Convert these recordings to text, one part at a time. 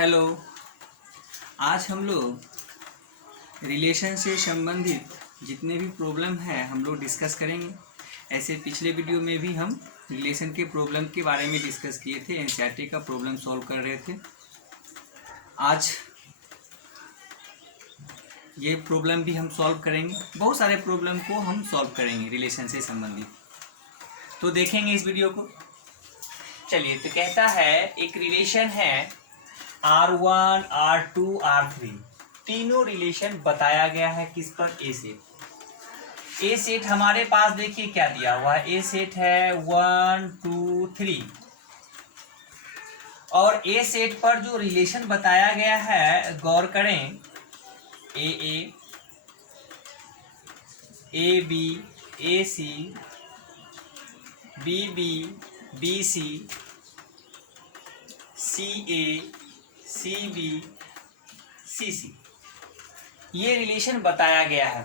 Hello. आज हम लोग रिलेशन से संबंधित जितने भी प्रॉब्लम है हम लोग डिस्कस करेंगे। ऐसे पिछले वीडियो में भी हम रिलेशन के प्रॉब्लम के बारे में डिस्कस किए थे, एनसीईआरटी का प्रॉब्लम सॉल्व कर रहे थे। आज ये प्रॉब्लम भी हम सॉल्व करेंगे, बहुत सारे प्रॉब्लम को हम सॉल्व करेंगे रिलेशन से संबंधित। तो देखेंगे इस वीडियो को। चलिए, तो कहता है एक रिलेशन है R1, R2, R3, तीनों रिलेशन बताया गया है किस पर? ए सेट। ए सेट हमारे पास देखिए क्या दिया हुआ है। ए सेट है 1, 2, 3 और ए सेट पर जो रिलेशन बताया गया है गौर करें। A B, A C, B C, C B, C, ये रिलेशन बताया गया है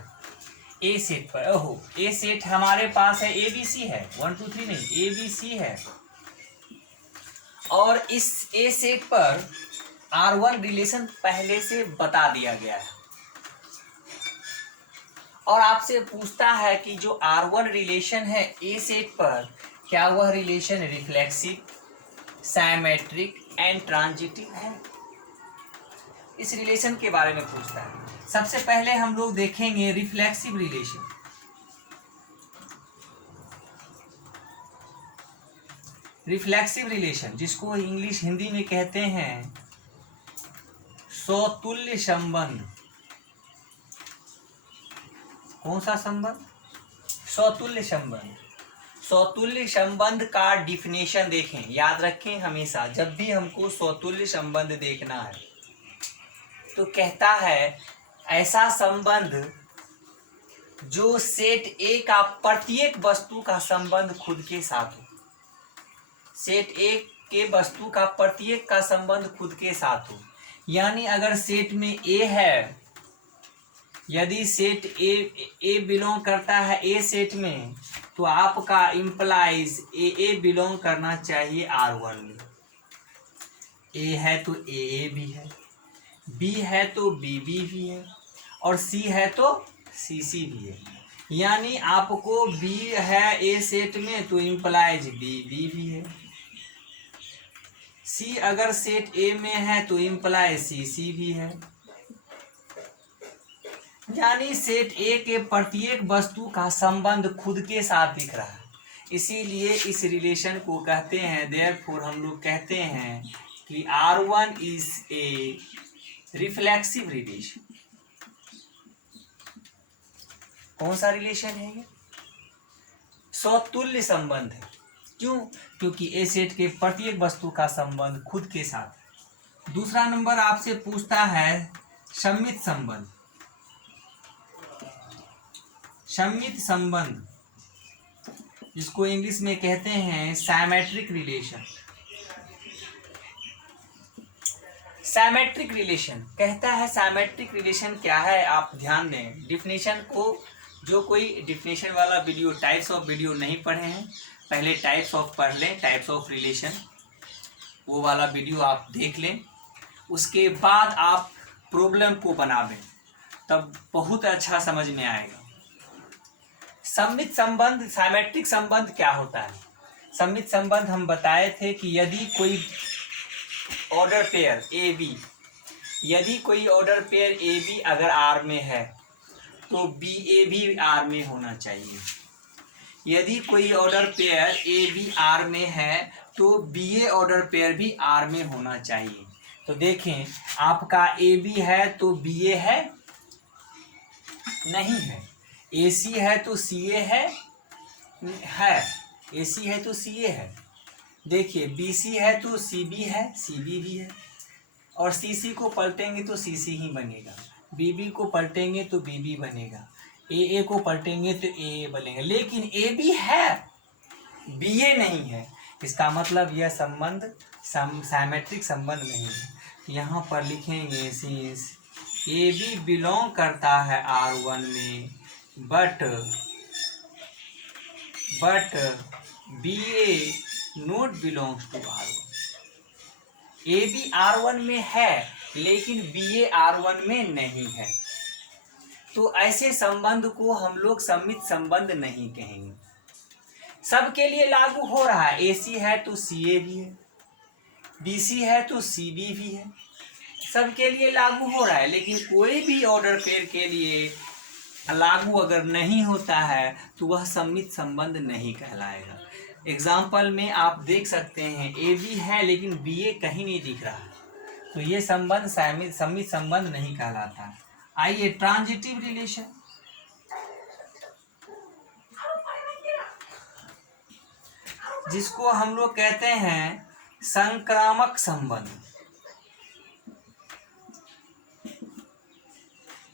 ए सेट पर। ओहो, ए सेट हमारे पास है ए बी सी है, 1 2 3 नहीं, ए बी सी है। और इस ए सेट पर R1 रिलेशन पहले से बता दिया गया है और आपसे पूछता है कि जो R1 रिलेशन है ए सेट पर, क्या वह relation reflexive, symmetric and transitive है? इस रिलेशन के बारे में पूछता है। सबसे पहले हम लोग देखेंगे रिफ्लेक्सिव रिलेशन। रिफ्लेक्सिव रिलेशन जिसको इंग्लिश हिंदी में कहते हैं सौतुल्य संबंध। कौन सा संबंध? सौतुल्य संबंध। सौतुल्य संबंध का डिफिनेशन देखें, याद रखें हमेशा जब भी हमको सौतुल्य संबंध देखना है तो कहता है ऐसा संबंध जो सेट ए का प्रत्येक वस्तु का संबंध खुद के साथ हो। सेट ए के वस्तु का प्रत्येक का संबंध खुद के साथ हो। यानी अगर सेट में ए है, यदि सेट ए बिलोंग करता है ए सेट में, तो आपका इम्प्लाइज ए बिलोंग करना चाहिए R1 में। ए है तो ए भी है, बी है तो बी भी है और सी है तो सी भी है। यानी आपको बी है ए सेट में तो इम्प्लाइज बी भी है। सी अगर सेट ए में है तो इम्प्लाइज सी भी है। यानी सेट ए के प्रत्येक वस्तु का संबंध खुद के साथ दिख रहा है, इसीलिए इस रिलेशन को कहते हैं, देयरफॉर हम लोग कहते हैं कि R1 is a reflexive relation. कौन सा रिलेशन है ये? सौतुल्य संबंध है। क्यों? क्योंकि ए सेट के प्रत्येक वस्तु का संबंध खुद के साथ। दूसरा नंबर आपसे पूछता है सम्मित संबंध। सम्मित संबंध जिसको इंग्लिश में कहते हैं साइमेट्रिक रिलेशन। साइमेट्रिक रिलेशन कहता है, साइमेट्रिक रिलेशन क्या है? आप ध्यान दें डिफिनेशन को। जो कोई डिफिनेशन वाला वीडियो, टाइप्स ऑफ वीडियो नहीं पढ़े हैं, पहले टाइप्स ऑफ पढ़ लें, टाइप्स ऑफ रिलेशन, वो वाला वीडियो आप देख लें। उसके बाद आप प्रॉब्लम को बनावें, तब बहुत अच्छा समझ में आएगा। सम्मित संबंध, साइमेट्रिक संबंध क्या होता है? सम्मित संबंध हम बताए थे कि यदि कोई ऑर्डर पेयर ए बी, यदि कोई ऑर्डर पेयर ए बी अगर आर में है तो बी ए भी आर में होना चाहिए। यदि कोई order pair A B R में है तो बी ए ऑर्डर पेयर भी आर में होना चाहिए। तो देखें, आपका ए बी है तो बी ए है? नहीं है। ए सी है तो सी ए है? ए सी है तो सी ए है। देखिए, बी सी है तो सी बी है, सी बी भी है। और सी सी को पलटेंगे तो सी सी ही बनेगा, बी बी को पलटेंगे तो बी बी बनेगा, ए को पलटेंगे तो ए बनेगा। लेकिन ए बी है, बी ए नहीं है। इसका मतलब यह संबंध साइमेट्रिक संबंध नहीं है। यहाँ पर लिखेंगे सिंस ए बी बिलोंग करता है R1 में, but B A not belongs to R1। A B R1 में है लेकिन बी ए R1 में नहीं है, तो ऐसे संबंध को हम लोग सममित संबंध नहीं कहेंगे। सबके लिए लागू हो रहा है, AC है तो CA भी है, BC है तो CB भी है, सबके लिए लागू हो रहा है। लेकिन कोई भी ऑर्डर पेयर के लिए लागू अगर नहीं होता है तो वह सममित संबंध नहीं कहलाएगा। एग्जाम्पल में आप देख सकते हैं AB है लेकिन BA कहीं नहीं दिख रहा है, तो ये संबंध सममित संबंध नहीं कहलाता। आइए ट्रांजिटिव रिलेशन, जिसको हम लोग कहते हैं संक्रामक संबंध।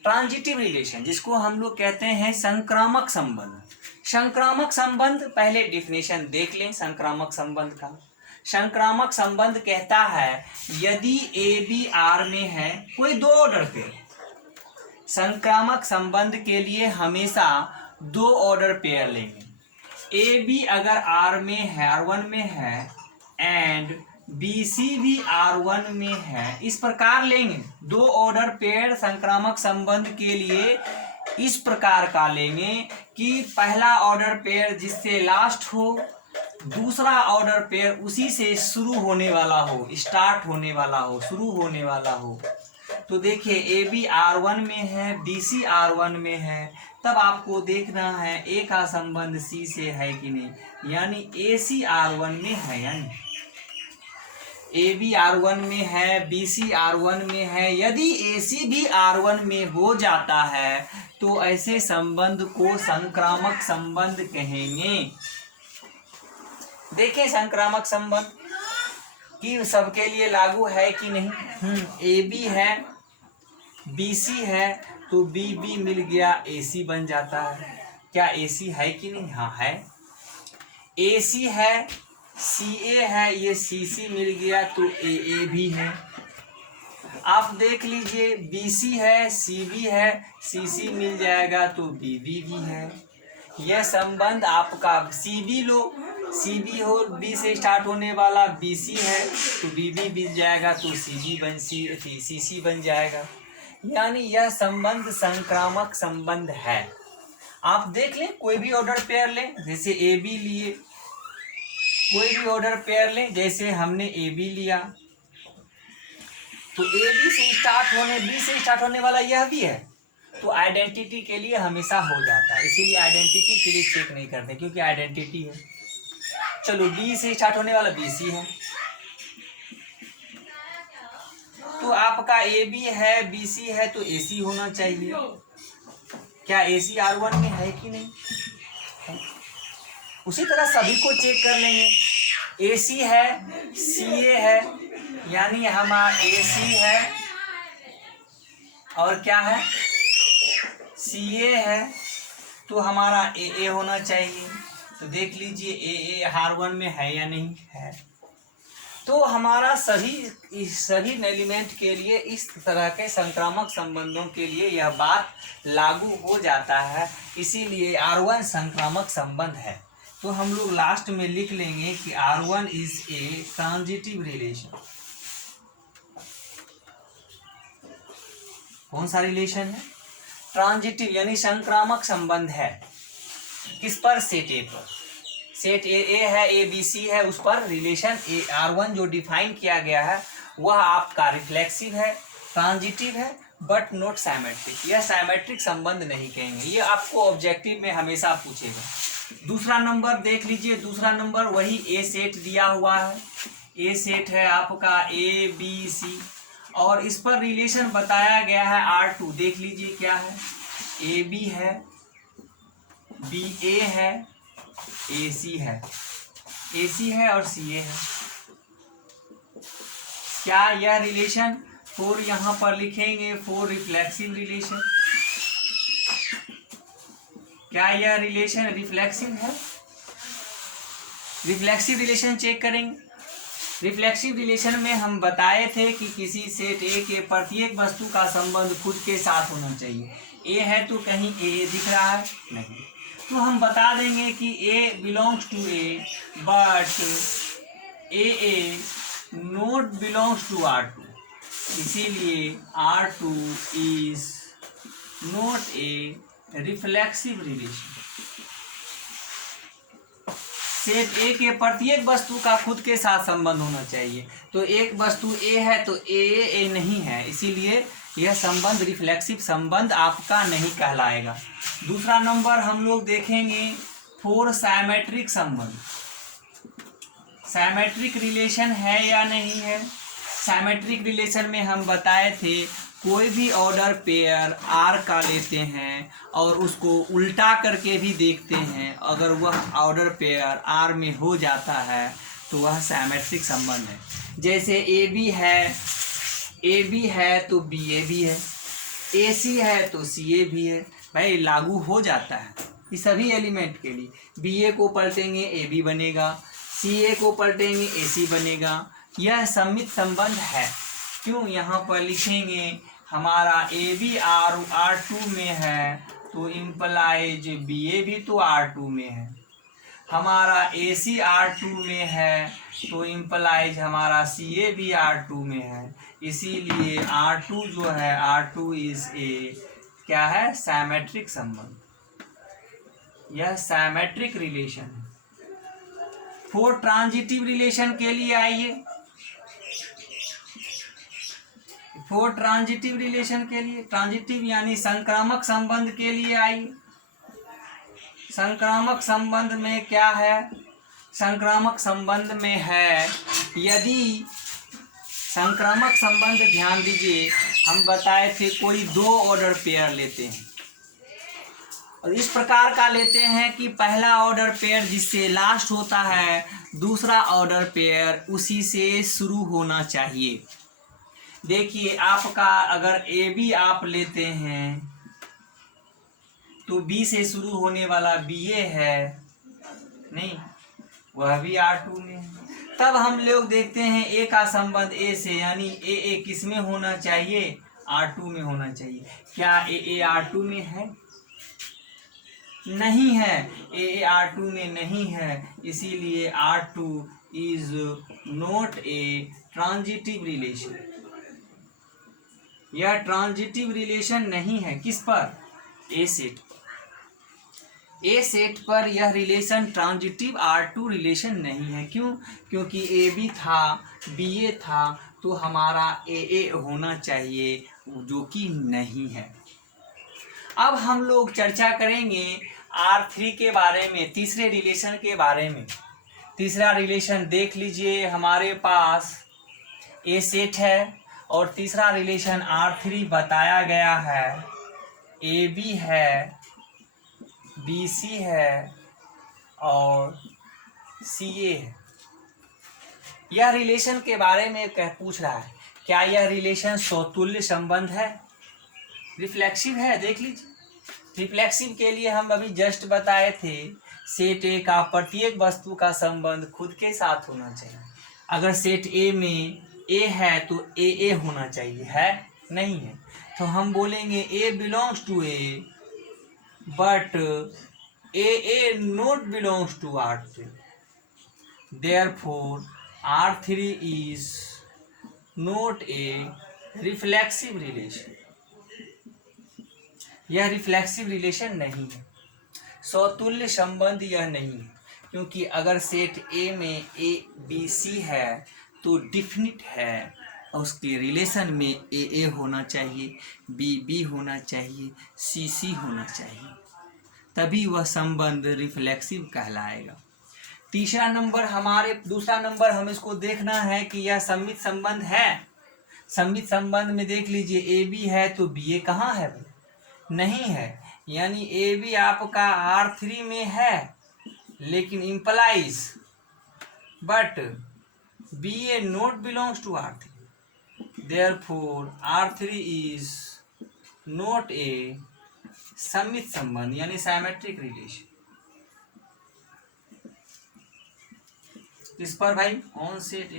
ट्रांजिटिव रिलेशन जिसको हम लोग कहते हैं संक्रामक संबंध। संक्रामक संबंध, पहले डिफिनेशन देख लें संक्रामक संबंध का। संक्रामक संबंध कहता है यदि ए बी आर में है कोई दो ऑर्डर पेयर, संक्रामक संबंध के लिए हमेशा दो ऑर्डर पेयर लेंगे। ए बी अगर आर में है, R1 में है एंड बी सी भी R1 में है, इस प्रकार लेंगे। दो ऑर्डर पेयर संक्रामक संबंध के लिए इस प्रकार का लेंगे कि पहला ऑर्डर पेयर जिससे लास्ट हो, दूसरा ऑर्डर पेयर उसी से शुरू होने वाला हो, स्टार्ट होने वाला हो, शुरू होने वाला हो। तो देखिए ए बी R1 में है, बी सी R1 में है, तब आपको देखना है ए का संबंध सी से है कि नहीं, यानी ए सी R1 में है, यानी ए बी R1 में है, बी सी R1 में है। यदि ए सी भी R1 में हो जाता है तो ऐसे संबंध को संक्रामक संबंध कहेंगे। देखें संक्रामक संबंध कि सबके लिए लागू है कि नहीं। ए बी है, बी सी है, तो बी बी मिल गया, ए सी बन जाता है। क्या ए सी है कि नहीं? हाँ है। ए सी है, सी ए है, ये सी सी मिल गया तो ए ए भी है। आप देख लीजिए बी सी है, सी बी है, सी सी मिल जाएगा तो बी बी भी है। यह संबंध आपका सी बी लो, सी बी हो, बी से स्टार्ट होने वाला बी सी है तो बी बी मिल जाएगा तो सी बी बन सी सी बन जाएगा। यानी यह संबंध संक्रामक संबंध है। आप देख लें कोई भी ऑर्डर पेयर लें, जैसे ए बी लिए, कोई भी ऑर्डर पेयर लें, जैसे हमने ए बी लिया तो ए बी से स्टार्ट होने, बी से स्टार्ट होने वाला यह भी है, तो आइडेंटिटी के लिए हमेशा हो जाता है। इसीलिए आइडेंटिटी के लिए चेक नहीं करते क्योंकि आइडेंटिटी है। चलो बी से स्टार्ट होने वाला बी सी है, तो आपका ए बी है, बी सी है तो ए सी होना चाहिए। क्या ए सी R1 में है कि नहीं है? उसी तरह सभी को चेक कर लेंगे। ए सी है, सी ए है, यानी हमारा ए सी है और क्या है, सी ए है, तो हमारा ए ए होना चाहिए। तो देख लीजिए ए ए R1 में है या नहीं है। तो हमारा सभी एलिमेंट के लिए इस तरह के संक्रामक संबंधों के लिए यह बात लागू हो जाता है, इसीलिए R1 संक्रामक संबंध है। तो हम लोग लास्ट में लिख लेंगे कि R1 is a transitive relation. कौन सा रिलेशन है? ट्रांजिटिव, यानी संक्रामक संबंध है। किस पर? सेट ए पर। सेट ए है, ए बी सी है, उस पर रिलेशन R1 जो डिफाइन किया गया है वह आपका रिफ्लेक्सिव है, ट्रांजिटिव है, बट नॉट साइमेट्रिक। यह साइमेट्रिक संबंध नहीं कहेंगे, ये आपको ऑब्जेक्टिव में हमेशा पूछेगा। दूसरा नंबर देख लीजिए, दूसरा नंबर वही ए सेट दिया हुआ है। ए सेट है आपका ए बी सी और इस पर रिलेशन बताया गया है R2। देख लीजिए क्या है, ए बी है, बी ए है, ए सी है, ए सी है और सी ए है। क्या यह रिलेशन 4 यहाँ पर लिखेंगे, 4 रिफ्लेक्सिव रिलेशन। क्या यह रिलेशन रिफ्लेक्सिव है? रिफ्लेक्सिव रिलेशन चेक करेंगे। रिफ्लेक्सिव रिलेशन में हम बताए थे कि किसी सेट ए के प्रत्येक वस्तु का संबंध खुद के साथ होना चाहिए। ए है तो कहीं ए दिख रहा है नहीं, तो हम बता देंगे कि A belongs to A but A not belongs to R2, इसीलिए R2 is not a reflexive relation. Set A के प्रत्येक वस्तु का खुद के साथ संबंध होना चाहिए। तो एक वस्तु ए है तो ए नहीं है, इसीलिए यह संबंध रिफ्लेक्सिव संबंध आपका नहीं कहलाएगा। दूसरा नंबर हम लोग देखेंगे फोर साइमेट्रिक संबंध। साइमेट्रिक रिलेशन है या नहीं है। साइमेट्रिक रिलेशन में हम बताए थे कोई भी ऑर्डर पेयर आर का लेते हैं और उसको उल्टा करके भी देखते हैं, अगर वह ऑर्डर पेयर आर में हो जाता है तो वह साइमेट्रिक संबंध है। जैसे ए बी है तो बी ए भी है, ए सी है तो सी ए भी है, भाई लागू हो जाता है इस सभी एलिमेंट के लिए। बी ए को पलटेंगे ए बी बनेगा, सी ए को पलटेंगे ए सी बनेगा। यह सममित संबंध है। क्यों, यहाँ पर लिखेंगे हमारा ए बी R2 में है तो इम्प्लाइज बी ए भी तो R2 में है। हमारा ए सी R2 में है तो इम्प्लाइज हमारा सी ए भी R2 में है। इसीलिए R2 जो है R2 इज ए क्या है, साइमेट्रिक संबंध। यह साइमेट्रिक रिलेशन है। फोर ट्रांजिटिव रिलेशन के लिए आइए। फोर ट्रांजिटिव रिलेशन के लिए, ट्रांजिटिव यानी संक्रामक संबंध के लिए आइए। संक्रामक संबंध में क्या है, संक्रामक संबंध में है यदि संक्रामक संबंध, ध्यान दीजिए हम बताए थे कोई दो ऑर्डर पेयर लेते हैं और इस प्रकार का लेते हैं कि पहला ऑर्डर पेयर जिससे लास्ट होता है दूसरा ऑर्डर पेयर उसी से शुरू होना चाहिए। देखिए आपका अगर ए बी आप लेते हैं तो बी से शुरू होने वाला बी ए है नहीं, वह भी R2 में है। तब हम लोग देखते हैं ए का संबंध ए से, यानी ए किस में होना चाहिए, R2 में होना चाहिए। क्या ए R2 में है, नहीं है, ए R2 में नहीं है, इसीलिए R2 is not A transitive relation. यह ट्रांजिटिव रिलेशन नहीं है। किस पर, ए सेट। ए सेट पर यह रिलेशन ट्रांजिटिव R2 रिलेशन नहीं है। क्यों, क्योंकि ए बी था बी ए था तो हमारा ए होना चाहिए, जो कि नहीं है। अब हम लोग चर्चा करेंगे R3 के बारे में, तीसरे रिलेशन के बारे में। तीसरा रिलेशन देख लीजिए, हमारे पास ए सेट है और तीसरा रिलेशन R3 बताया गया है। ए बी है, बी सी है और सी ए है। यह रिलेशन के बारे में पूछ रहा है, क्या यह रिलेशन समतुल्य संबंध है, रिफ्लेक्सिव है। देख लीजिए, रिफ्लेक्सिव के लिए हम अभी जस्ट बताए थे सेट ए का प्रत्येक वस्तु का संबंध खुद के साथ होना चाहिए। अगर सेट ए में ए है तो ए होना चाहिए, है नहीं है तो हम बोलेंगे A belongs to A but A not belongs to R3, therefore R3 is not a reflexive relation. यह रिफ्लेक्सिव रिलेशन नहीं है, समतुल्य संबंध यह नहीं है। क्योंकि अगर सेट ए में ए बी सी है तो डिफिनिट है, उसके रिलेशन में ए होना चाहिए, बी होना चाहिए, सी होना चाहिए, तभी वह संबंध रिफ्लेक्सिव कहलाएगा। तीसरा नंबर दूसरा नंबर हम इसको देखना है कि यह सममित संबंध है। सममित संबंध में देख लीजिए, ए बी है तो बी ए कहाँ है, नहीं है, यानी ए बी आपका R3 में है लेकिन implies but B A not belongs to R3, therefore R3 is not a सममित संबंध यानी साइमेट्रिक रिलेशन। इस पर भाई ऑन सेट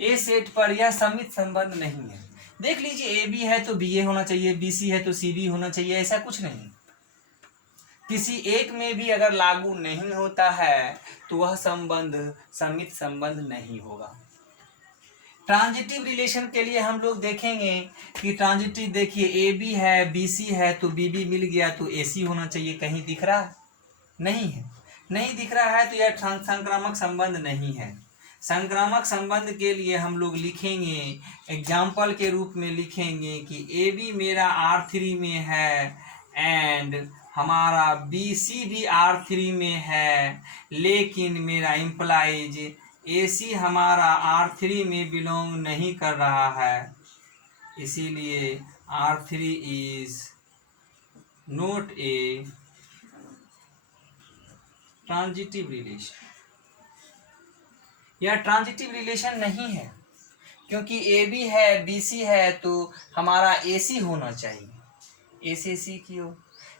ए सेट पर यह सममित संबंध नहीं है। देख लीजिए, ए बी है तो बी ए होना चाहिए, बी सी है तो सी बी होना चाहिए, ऐसा कुछ नहीं। किसी एक में भी अगर लागू नहीं होता है तो वह संबंध सममित संबंध नहीं होगा। ट्रांजिटिव रिलेशन के लिए हम लोग देखेंगे कि ट्रांजिटिव, देखिए ए बी है, बी सी है, तो बी बी मिल गया तो ए सी होना चाहिए। कहीं दिख रहा है? नहीं है। नहीं दिख रहा है तो यह संक्रामक संबंध नहीं है। संक्रामक संबंध के लिए हम लोग लिखेंगे, एग्जाम्पल के रूप में लिखेंगे कि ए बी मेरा R3 में है एंड हमारा बी सी भी R3 में है, लेकिन मेरा इम्प्लाइज ए सी हमारा R3 में बिलोंग नहीं कर रहा है, इसीलिए R3 is not A transitive relation. यह ट्रांजिटिव रिलेशन नहीं है, क्योंकि ए बी है, बी सी है, तो हमारा ए सी होना चाहिए। ए से सी क्यों?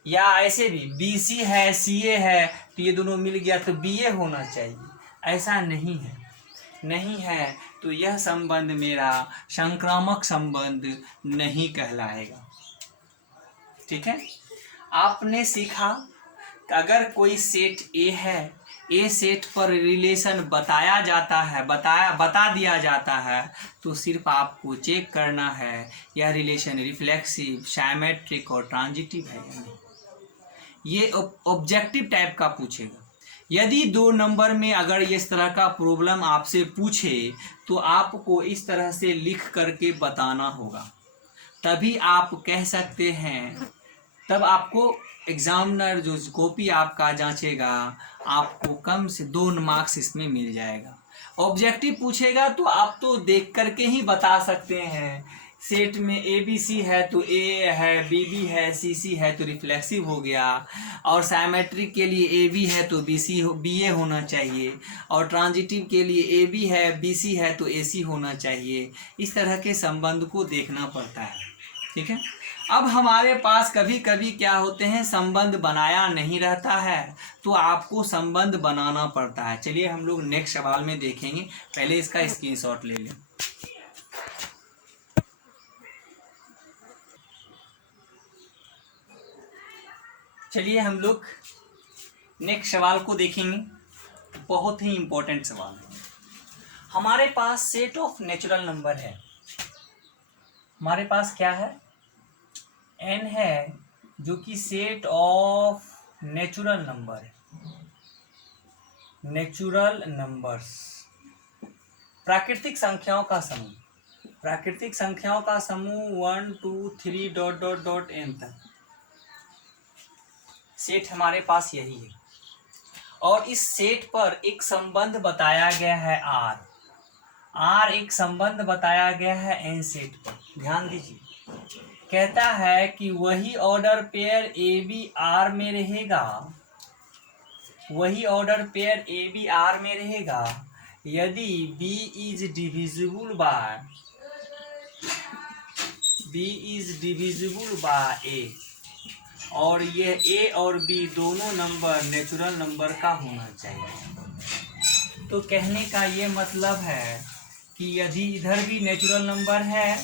या ऐसे भी बी सी है, सी ए है, तो ये दोनों मिल गया तो बी ए होना चाहिए। ऐसा नहीं है, नहीं है, तो यह संबंध मेरा संक्रामक संबंध नहीं कहलाएगा। ठीक है। आपने सीखा कि अगर कोई सेट ए है, ए सेट पर रिलेशन बताया जाता है, बता दिया जाता है, तो सिर्फ आपको चेक करना है यह रिलेशन रिफ्लेक्सिव, सिमेट्रिक और ट्रांजिटिव है या नहीं। ये ऑब्जेक्टिव टाइप का पूछेगा। यदि 2 नंबर में अगर इस तरह का प्रॉब्लम आपसे पूछे तो आपको इस तरह से लिख करके बताना होगा, तभी आप कह सकते हैं। तब आपको एग्जामिनर जो कॉपी आपका जांचेगा, आपको कम से 2 मार्क्स इसमें मिल जाएगा। ऑब्जेक्टिव पूछेगा तो आप तो देख करके ही बता सकते हैं। सेट में ए बी सी है तो ए है, बी बी है, सी सी है तो रिफ्लेक्सिव हो गया, और साइमेट्रिक के लिए ए बी है तो बी सी बी ए होना चाहिए, और ट्रांजिटिव के लिए ए बी है, बी सी है तो ए सी होना चाहिए। इस तरह के संबंध को देखना पड़ता है। ठीक है। अब हमारे पास कभी कभी क्या होते हैं, संबंध बनाया नहीं रहता है, तो आपको संबंध बनाना पड़ता है। चलिए हम लोग नेक्स्ट सवाल में देखेंगे, पहले इसका स्क्रीनशॉट ले लें। चलिए हम लोग नेक्स्ट सवाल को देखेंगे, बहुत ही इंपॉर्टेंट सवाल है। हमारे पास सेट ऑफ नेचुरल नंबर है। हमारे पास क्या है? n है, जो कि सेट ऑफ नेचुरल नंबर है। नेचुरल नंबर्स, प्राकृतिक संख्याओं का समूह। प्राकृतिक संख्याओं का समूह 1 2 3 डॉट डॉट डॉट n तक सेट हमारे पास यही है। और इस सेट पर एक संबंध बताया गया है r। r एक संबंध बताया गया है n सेट पर। ध्यान दीजिए, कहता है कि वही order pair A B R में रहेगा, वही order pair A B R में रहेगा यदि b is divisible by a, और यह a और b दोनों नंबर नेचुरल नंबर का होना चाहिए। तो कहने का ये मतलब है कि यदि इधर भी नेचुरल नंबर है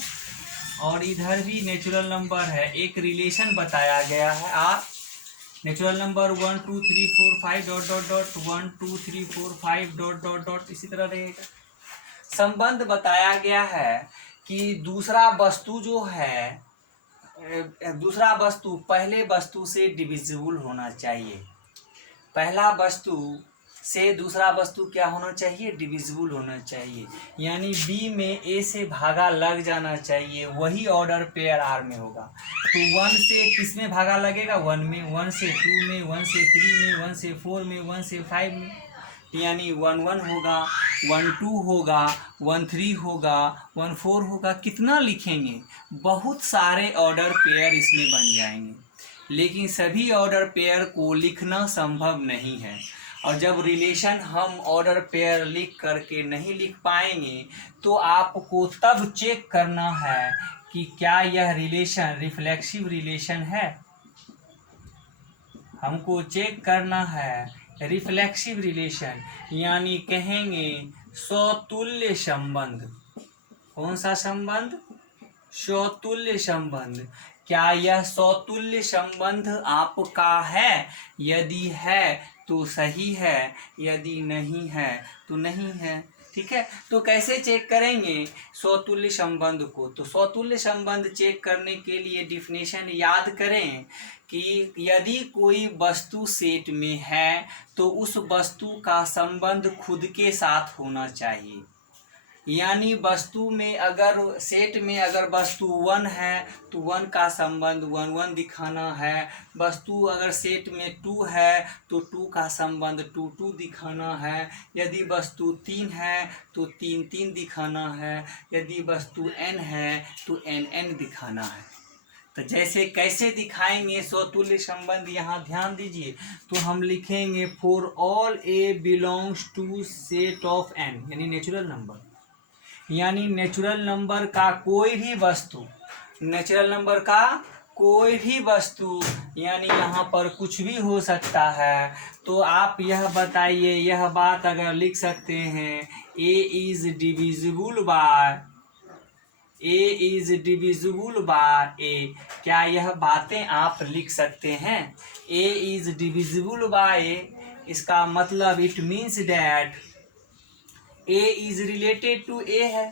और इधर भी नेचुरल नंबर है, एक रिलेशन बताया गया है r, natural number 1 2 3 4 5 dot dot dot 1 2 3 4 5 dot dot dot इसी तरह रहेगा। संबंध बताया गया है कि दूसरा वस्तु जो है, दूसरा वस्तु पहले वस्तु से डिविजिबल होना चाहिए। पहला वस्तु से दूसरा वस्तु क्या होना चाहिए? डिविजिबल होना चाहिए। यानी b में a से भागा लग जाना चाहिए, वही ऑर्डर पेयर r में होगा। तो 1 से किस में भागा लगेगा? 1 में, 1 से 2 में, 1 से 3 में, 1 से 4 में, 1 से 5 में। यानी 1 1 होगा, 1 2 होगा, 1 3 होगा, 1 4 होगा। कितना लिखेंगे? बहुत सारे ऑर्डर पेयर इसमें बन जाएंगे, लेकिन सभी ऑर्डर पेयर को लिखना संभव नहीं है। और जब रिलेशन हम ऑर्डर पेयर लिख करके नहीं लिख पाएंगे तो आपको तब चेक करना है कि क्या यह रिलेशन रिफ्लेक्सिव रिलेशन है। हमको चेक करना है रिफ्लेक्सिव रिलेशन, यानी कहेंगे समतुल्य संबंध। कौन सा संबंध? समतुल्य संबंध। क्या यह समतुल्य संबंध आपका है? यदि है तो सही है, यदि नहीं है तो नहीं है। ठीक है। तो कैसे चेक करेंगे स्वतुल्य संबंध को? तो स्वतुल्य संबंध चेक करने के लिए डिफिनेशन याद करें कि यदि कोई वस्तु सेट में है तो उस वस्तु का संबंध खुद के साथ होना चाहिए। यानी वस्तु में अगर सेट में अगर वस्तु 1 है तो 1 का संबंध 1 1 दिखाना है। वस्तु अगर सेट में 2 है तो 2 का संबंध 2 2 दिखाना है। यदि वस्तु 3 है तो 3 3 दिखाना है। यदि वस्तु n है तो n n दिखाना है। तो जैसे कैसे दिखाएंगे स्वतुल्य संबंध, यहाँ ध्यान दीजिए। तो हम लिखेंगे for all a belongs to set of n, यानी नेचुरल नंबर, यानी नेचुरल नंबर का कोई भी वस्तु, नेचुरल नंबर का कोई भी वस्तु, यानी यहाँ पर कुछ भी हो सकता है। तो आप यह बताइए, यह बात अगर लिख सकते हैं a is divisible by a, क्या यह बातें आप लिख सकते हैं? a is divisible by a, इसका मतलब it means that a is related to a है।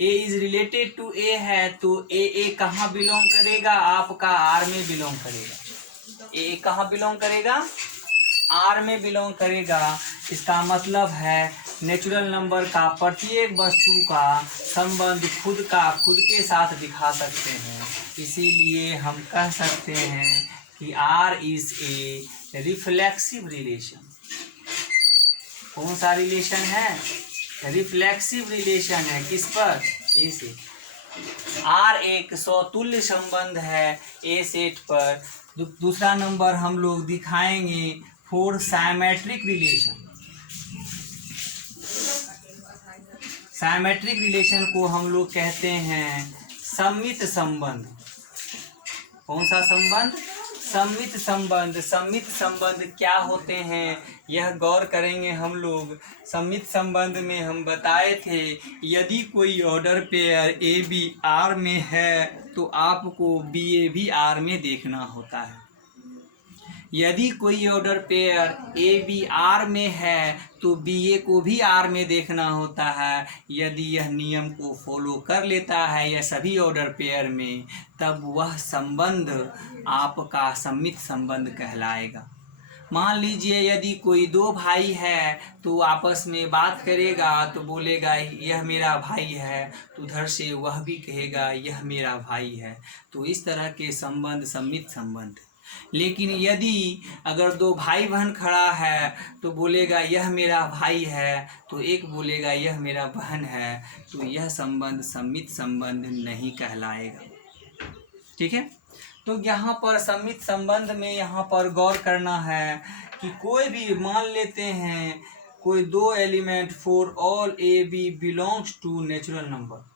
a is related to a है तो a कहाँ बिलोंग करेगा? आपका r में बिलोंग करेगा। a कहाँ बिलोंग करेगा? r में बिलोंग करेगा। इसका मतलब है नेचुरल नंबर का प्रत्येक वस्तु का संबंध खुद के साथ दिखा सकते हैं। इसीलिए हम कह सकते हैं कि r is a reflexive relation. कौन सा रिलेशन है? रिफ्लेक्सिव रिलेशन है। किस पर? ए से। R एक स्वतुल्य संबंध है ए सेट पर। दूसरा नंबर हम लोग दिखाएंगे for symmetric relation. Symmetric relation को हम लोग कहते हैं सममित संबंध। कौन सा संबंध? सममित संबंध। सममित संबंध क्या होते हैं यह गौर करेंगे हम लोग। सममित संबंध में हम बताए थे यदि कोई order pair A B R में है तो आपको बी ए भी आर में देखना होता है। यदि कोई order pair A B R में है तो बी ए को भी आर में देखना होता है। यदि यह नियम को फॉलो कर लेता है यह सभी ऑर्डर पेयर में, तब वह संबंध आपका सममित संबंध कहलाएगा। मान लीजिए यदि कोई दो भाई है तो आपस में बात करेगा तो बोलेगा यह मेरा भाई है, तो उधर से वह भी कहेगा यह मेरा भाई है। तो इस तरह के संबंध सममित संबंध। लेकिन यदि अगर दो भाई बहन खड़ा है तो बोलेगा यह मेरा भाई है, तो एक बोलेगा यह मेरा बहन है, तो यह संबंध सममित संबंध नहीं कहलाएगा। ठीक है। तो यहाँ पर सममित संबंध में यहाँ पर गौर करना है कि कोई भी मान लेते हैं कोई दो element for all A B belongs to natural number.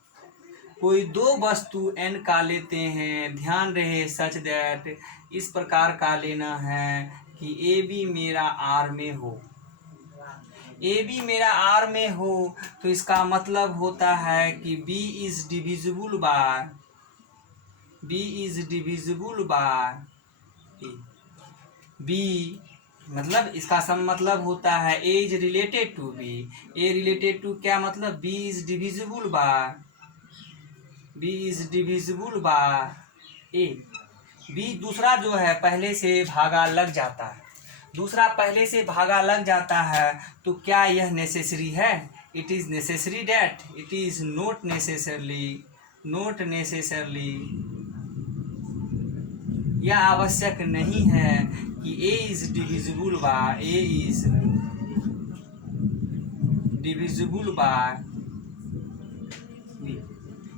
कोई दो वस्तु n का लेते हैं, ध्यान रहे सच दैट इस प्रकार का लेना है कि ए बी मेरा R में हो। ए बी मेरा R में हो तो इसका मतलब होता है कि B is divisible by B, मतलब इसका सम मतलब होता है A is related to B। A related to क्या मतलब? B is divisible by A। B दूसरा जो है पहले से भागा लग जाता है। दूसरा पहले से भागा लग जाता है तो क्या यह नेसेसरी है? It is necessary that it is not necessarily यह आवश्यक नहीं है कि A is divisible by B।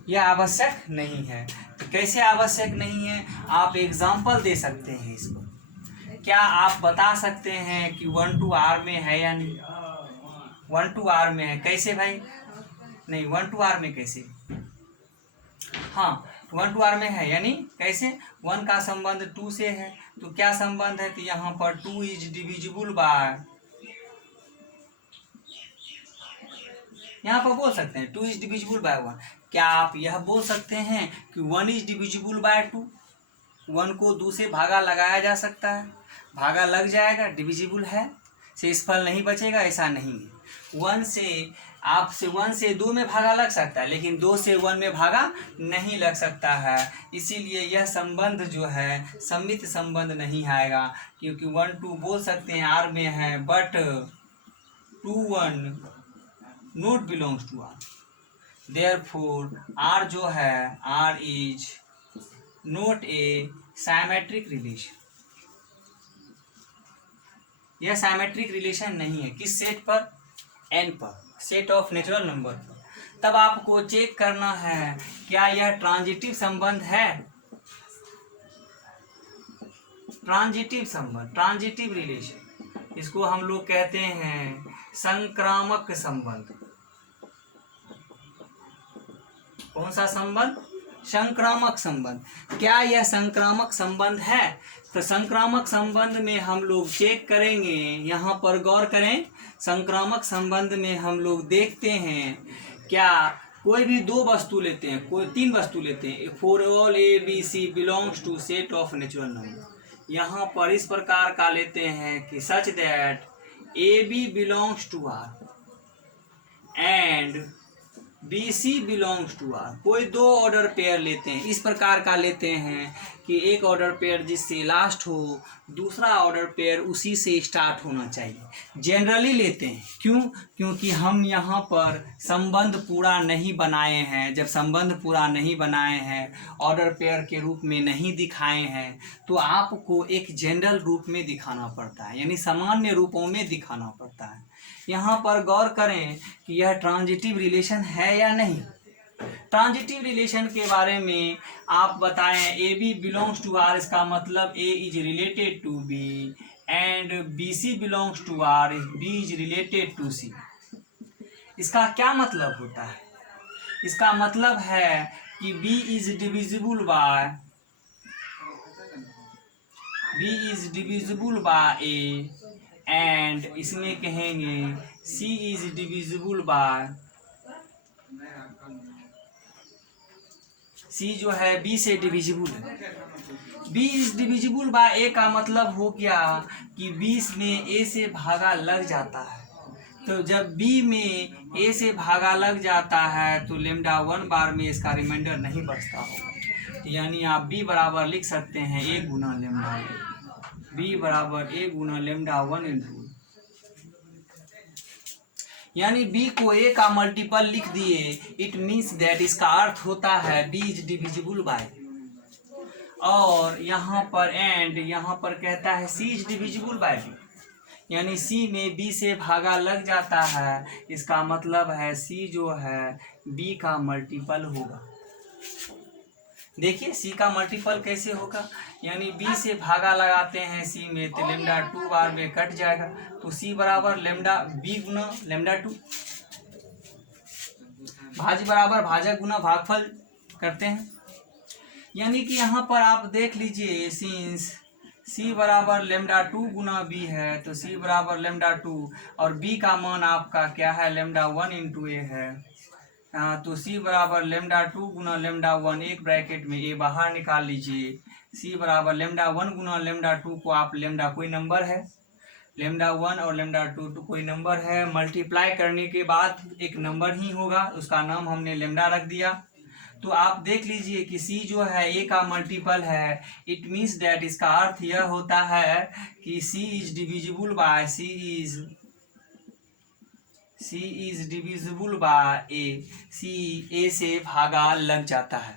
यह आवश्यक नहीं है। तो कैसे आवश्यक नहीं है? आप एग्जाम्पल दे सकते हैं इसको। क्या आप बता सकते हैं कि 1 to R में है या नहीं? 1 to R में है। कैसे भाई? नहीं, 1 to R में कैसे? हाँ, 1 to R में है, यानी कैसे? 1 का संबंध 2 से है तो क्या संबंध है? तो यहाँ पर 2 इज डिविजिबल बाय, यहाँ पर बोल सकते हैं 2 इज डिविजिबल बाय 1। क्या आप यह बोल सकते हैं कि 1 इज डिविजिबल बाय 2? 1 को 2 से भागा लगाया जा सकता है, भागा लग जाएगा, डिविजिबल है, शेषफल नहीं बचेगा, ऐसा नहीं है। 1 से आपसे 1 से 2 में भागा लग सकता है, लेकिन 2 से 1 में भागा नहीं लग सकता है। इसीलिए यह संबंध जो है सम्मित संबंध नहीं आएगा, क्योंकि 1 2 बोल सकते हैं आर में है, but 2 1 not belongs to R. Therefore R जो है, R is not a symmetric relation. यह साइमेट्रिक रिलेशन नहीं है। किस सेट पर? एन पर, सेट ऑफ नेचुरल नंबर पर। तब आपको चेक करना है क्या यह ट्रांजिटिव संबंध है। ट्रांजिटिव संबंध, ट्रांजिटिव रिलेशन, इसको हम लोग कहते हैं संक्रामक संबंध। कौन सा संबंध? संक्रामक संबंध। क्या यह संक्रामक संबंध है? तो संक्रामक संबंध में हम लोग चेक करेंगे, यहाँ पर गौर करें। संक्रामक संबंध में हम लोग देखते हैं क्या कोई भी 2 वस्तु लेते हैं, कोई 3 वस्तु लेते हैं। For all A B C belongs to set of natural number. यहाँ पर इस प्रकार का लेते हैं कि such that A B belongs to R and B C belongs to R. कोई 2 ऑर्डर पेयर लेते हैं, इस प्रकार का लेते हैं कि एक ऑर्डर पेयर जिससे लास्ट हो, दूसरा ऑर्डर पेयर उसी से स्टार्ट होना चाहिए। जनरली लेते हैं, क्यों? क्योंकि हम यहाँ पर संबंध पूरा नहीं बनाए हैं। जब संबंध पूरा नहीं बनाए हैं, ऑर्डर पेयर के रूप में नहीं दिखाए हैं, तो आपको एक जनरल रूप में दिखाना पड़ता है, यानी सामान्य रूपों में दिखाना पड़ता है। यहाँ पर गौर करें कि यह ट्रांजिटिव रिलेशन है या नहीं। ट्रांजिटिव रिलेशन के बारे में आप बताएं। A B belongs to R, इसका मतलब A is related to B and B C belongs to R, B is related to C. इसका क्या मतलब होता है? इसका मतलब है कि B is divisible by A and इसमें कहेंगे C is divisible by, C जो है बी से डिविजिबल है। B is divisible by A का मतलब हो गया कि 20 में ए से भागा लग जाता है। तो जब बी में ए से भागा लग जाता है तो लेमडा 1 बार में इसका रिमाइंडर नहीं बचता होगा। तो यानी आप बी बराबर लिख सकते हैं ए गुना लेमडा, बी बराबर ए गुना लेमडा 1 इंटू, यानी b को a का मल्टीपल लिख दिए। इट मीन्स दैट इसका अर्थ होता है b इज डिविजिबल बाय, और यहाँ पर एंड यहाँ पर कहता है c is divisible by b, यानी c में b से भागा लग जाता है। इसका मतलब है c जो है b का मल्टीपल होगा। देखिए c का मल्टीपल कैसे होगा, यानी b से भागा लगाते हैं c में तो लेमडा 2 बार में कट जाएगा, तो c बराबर लेमडा b गुना लेमडा 2। भाज्य बराबर भाजक गुना भागफल करते हैं, यानी कि यहाँ पर आप देख लीजिए सिंस c बराबर लेमडा 2 गुना b है तो c बराबर लेमडा 2 और b का मान आपका क्या है, लेमडा 1 इंटू ए है। तो c बराबर लेमडा 2 गुना लेमडा 1, एक ब्रैकेट में a बाहर निकाल लीजिए। c बराबर लेमडा 1 गुना लेमडा 2 को आप लेमडा कोई नंबर है, लेमडा 1 और लेमडा 2 तो कोई नंबर है, मल्टीप्लाई करने के बाद एक नंबर ही होगा, उसका नाम हमने लेमडा रख दिया। तो आप देख लीजिए कि c जो है a का मल्टीपल है। इट मीन्स दैट इसका अर्थ यह होता है कि c is divisible bye, c is divisible by A. c a से भागा लग जाता है,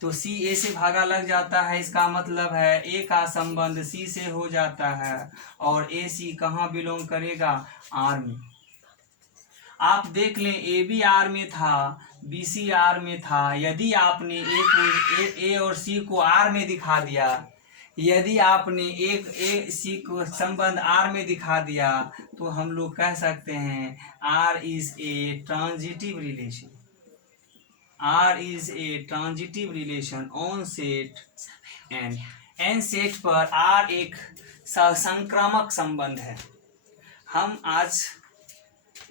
तो c a से भागा लग जाता है, इसका मतलब है a का संबंध c से हो जाता है और a c कहाँ बिलोंग करेगा, r में। आप देख लें ए बी आर में था, बी सी आर में था। यदि आपने ए और सी को आर में दिखा दिया, यदि आपने एक ए सी को संबंध आर में दिखा दिया तो हम लोग कह सकते हैं R is a transitive relation, R is a transitive relation on set N. N सेट पर आर एक संक्रामक संबंध है। हम आज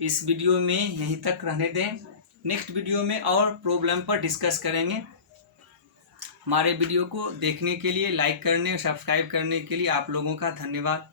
इस वीडियो में यहीं तक रहने दें, नेक्स्ट वीडियो में और प्रॉब्लम पर डिस्कस करेंगे। हमारे वीडियो को देखने के लिए, लाइक करने और सब्सक्राइब करने के लिए आप लोगों का धन्यवाद।